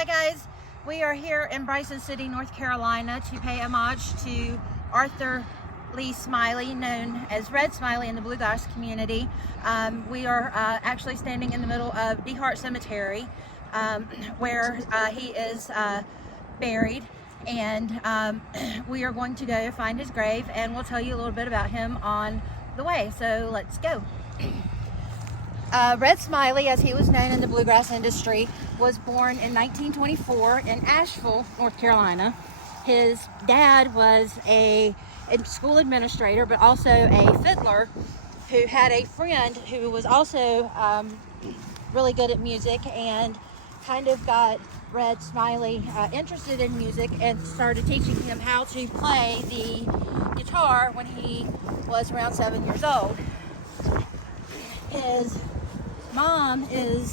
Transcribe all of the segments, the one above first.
Hi guys, we are here in Bryson City, North Carolina to pay homage to Arthur Lee Smiley, known as Red Smiley in the BlueGrass community. We are actually standing in the middle of DeHart Cemetery where he is buried, and we are going to go find his grave, and we'll tell you a little bit about him on the way, so let's go. Red Smiley, as he was known in the bluegrass industry, was born in 1924 in Asheville, North Carolina. His dad was a school administrator, but also a fiddler who had a friend who was also really good at music, and kind of got Red Smiley interested in music and started teaching him how to play the guitar when he was around 7 years old. His mom and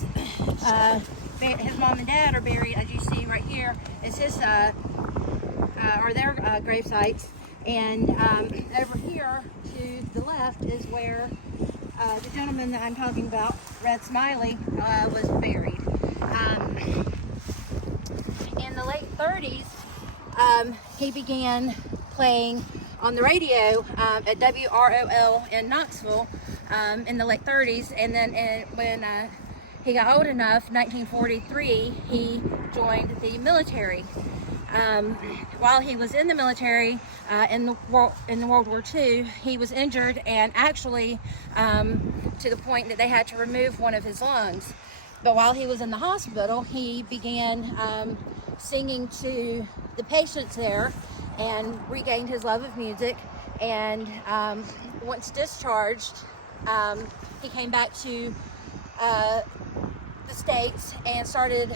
dad are buried, as you see right here, is his are their grave sites, and over here to the left is where the gentleman that I'm talking about, Red Smiley, was buried. In the late 30s, he began playing on the radio at WROL in Knoxville in the late 30s, and then when he got old enough, 1943, he joined the military. While he was in the military in the World War II, he was injured, and actually to the point that they had to remove one of his lungs. But while he was in the hospital, he began singing to the patients there and regained his love of music. And once discharged, he came back to the States and started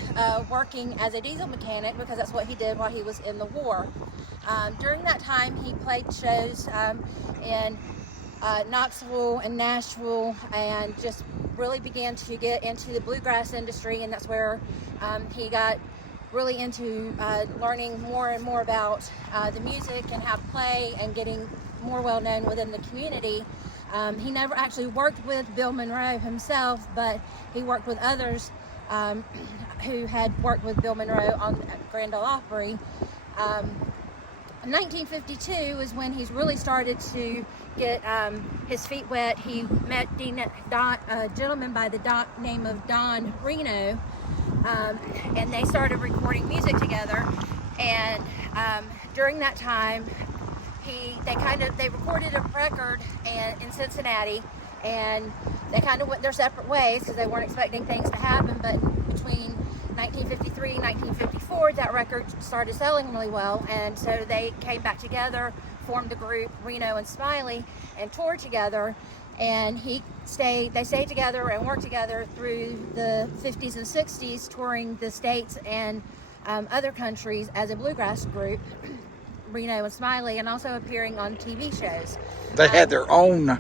working as a diesel mechanic, because that's what he did while he was in the war. During that time, he played shows in Knoxville and Nashville, and just really began to get into the bluegrass industry, and that's where he got really into learning more and more about the music and how to play, and getting more well known within the community. He never actually worked with Bill Monroe himself, but he worked with others who had worked with Bill Monroe on Grand Ole Opry. In 1952 is when he's really started to get his feet wet. He met a gentleman by the name of Don Reno, and they started recording music together. And during that time, they recorded a record in Cincinnati, and they kind of went their separate ways because they weren't expecting things to happen. But between 1953 and 1954, that record started selling really well, and so they came back together, formed the group Reno and Smiley, and toured together. And they stayed together and worked together through the 50s and 60s, touring the States and other countries as a bluegrass group, Reno and Smiley, and also appearing on TV shows. They had their own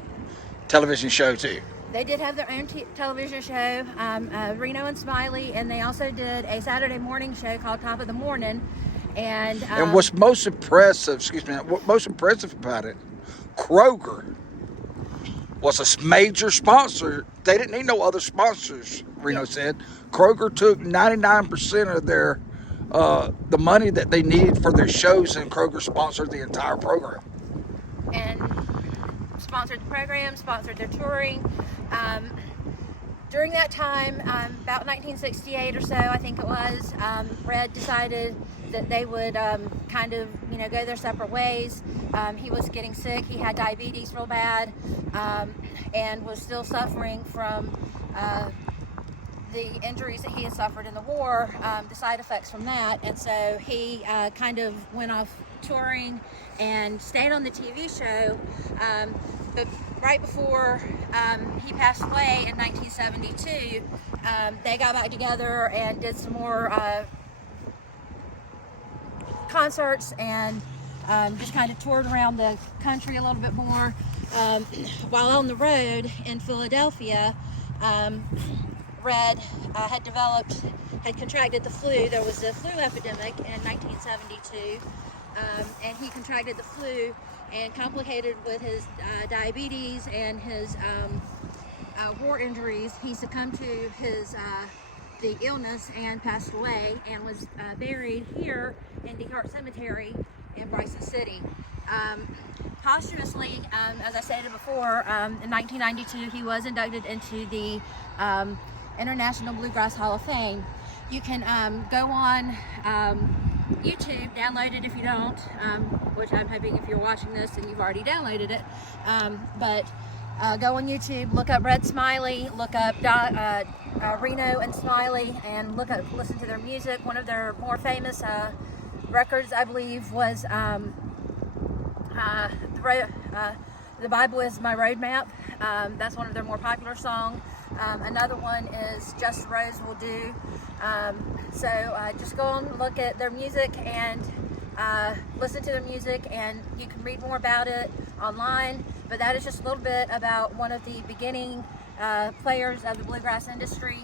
television show too. They did have their own television show, Reno and Smiley, and they also did a Saturday morning show called Top of the Morning. And what's most impressive, about it, Kroger was a major sponsor. They didn't need no other sponsors, Reno said. Kroger took 99% of their the money that they needed for their shows, and Kroger sponsored the entire program. And sponsored the program, sponsored their touring. During that time, about 1968 or so, I think it was, Red decided that they would kind of, go their separate ways. He was getting sick. He had diabetes real bad, and was still suffering from the injuries that he had suffered in the war, the side effects from that. And so he kind of went off touring and stayed on the TV show. But right before he passed away in 1972, they got back together and did some more concerts, and just kind of toured around the country a little bit more. While on the road in Philadelphia, Red had contracted the flu. There was a flu epidemic in 1972, and he contracted the flu, and complicated with his diabetes and his war injuries, he succumbed to his the illness and passed away, and was buried here in DeHart Cemetery in Bryson City. Posthumously, as I stated before, in 1992 he was inducted into the International Bluegrass Hall of Fame. You can go on YouTube, download it if you don't, which I'm hoping if you're watching this and you've already downloaded it, but go on YouTube, look up Red Smiley, look up Reno and Smiley, and listen to their music. One of their more famous records, I believe, was The Bible Is My Roadmap. That's one of their more popular songs. Another one is Just a Rose Will Do. So just go and look at their music and listen to their music, and you can read more about it online. But that is just a little bit about one of the beginning players of the bluegrass industry.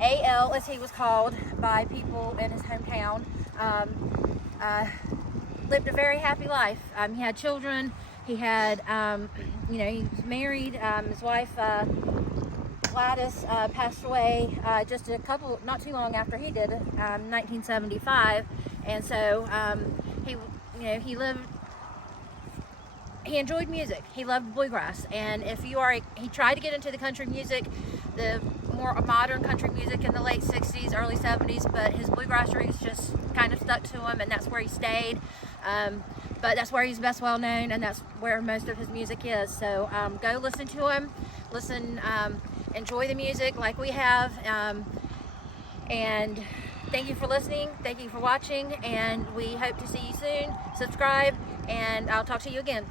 A.L., as he was called by people in his hometown, lived a very happy life. He had children. He had, he was married. His wife, Gladys, passed away just not too long after he did, 1975. And so he enjoyed music. He loved bluegrass. And he tried to get into the country music, the more modern country music in the late 60s, early 70s, but his bluegrass roots just kind of stuck to him, and that's where he stayed. But that's where he's best well known, and that's where most of his music is. So go listen to him, enjoy the music like we have, and thank you for listening, thank you for watching, and we hope to see you soon. Subscribe, and I'll talk to you again.